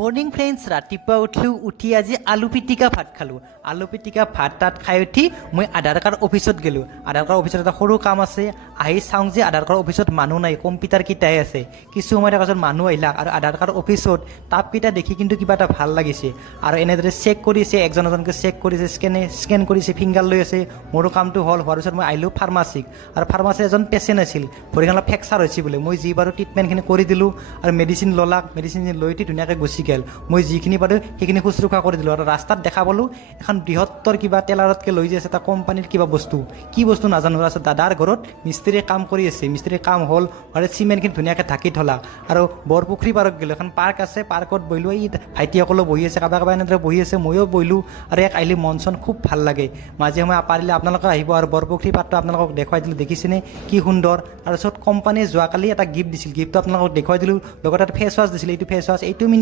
Morning friends, ৰাতিপুৱা উঠিলোঁ, উঠি আজি আলু পিটিকা ভাত খালোঁ। আলু পিটিকা ভাত তাত খাই উঠি মই আধাৰ কাৰ্ড অফিচত গ'লোঁ। আধাৰ কাৰ্ড অফিচত এটা সৰু কাম আছে। আহি চাওঁ যে আধাৰ কাৰ্ড অফিচত মানুহ নাই, কম্পিউটাৰকেইটাই আছে। কিছু সময় থকাৰ পাছত মানুহ আহিলা আৰু আধাৰ কাৰ্ড অফিচত টাপকেইটা দেখি কিন্তু কিবা এটা ভাল লাগিছে। আৰু এনেদৰে চেক কৰিছে, একজন এজনকৈ চেক কৰিছে, স্কেন কৰিছে, ফিংগাৰ লৈ আছে। মোৰো কামটো হ'ল। হোৱাৰ পিছত মই আহিলোঁ ফাৰ্মাচীত, আৰু ফাৰ্মাচীত এজন পেচেণ্ট আছিল, ভৰিখন অলপ ফ্ৰেকচাৰ হৈছে বোলে। মই যি পাৰোঁ ট্ৰিটমেণ্টখিনি কৰি দিলোঁ আৰু মেডিচিন ল'লাক, মেডিচিন লৈ উঠি ধুনীয়াকৈ গুচি গ'ল। মই যিখিনি পাৰোঁ সেইখিনি শুশ্ৰূষা কৰি দিলোঁ। আৰু ৰাস্তাত দেখা পালোঁ এখন বৃহত্তৰ কিবা টেলাৰতকৈ লৈ যাই আছে এটা কোম্পানীৰ কিবা বস্তু, কি বস্তু নাজানো। তাৰপিছত দাদাৰ ঘৰত মিস্ত্ৰীয়ে কাম কৰি আছে, মিস্ত্ৰীৰ কাম হ'ল আৰু চিমেণ্টখিনি ধুনীয়াকৈ ঢাকি থ'লাক। আৰু বৰপুখুৰী পাৰত গ'লোঁ, এখন পাৰ্ক আছে, পাৰ্কত বহিলোঁ। এই ভাইটিসকলেও বহি আছে, কাৰোবাৰ এনেদৰে বহি আছে, ময়ো বহিলোঁ। আৰু এক আহিলে মন চন খুব ভাল লাগে। মাজে সময়ে পাৰিলে আপোনালোকে আহিব আৰু বৰপুখুৰী পাৰটো আপোনালোকক দেখুৱাই দিলোঁ। দেখিছেনে কি সুন্দৰ। তাৰপিছত কোম্পানীয়ে যোৱাকালি এটা গিফ্ট দিছিল, গিফ্টটো আপোনালোকক দেখুৱাই দিলোঁ। লগতে এটা ফেচ ৱাছ দিছিল, এইটো ফেচ ৱাছ, এইটো মিনি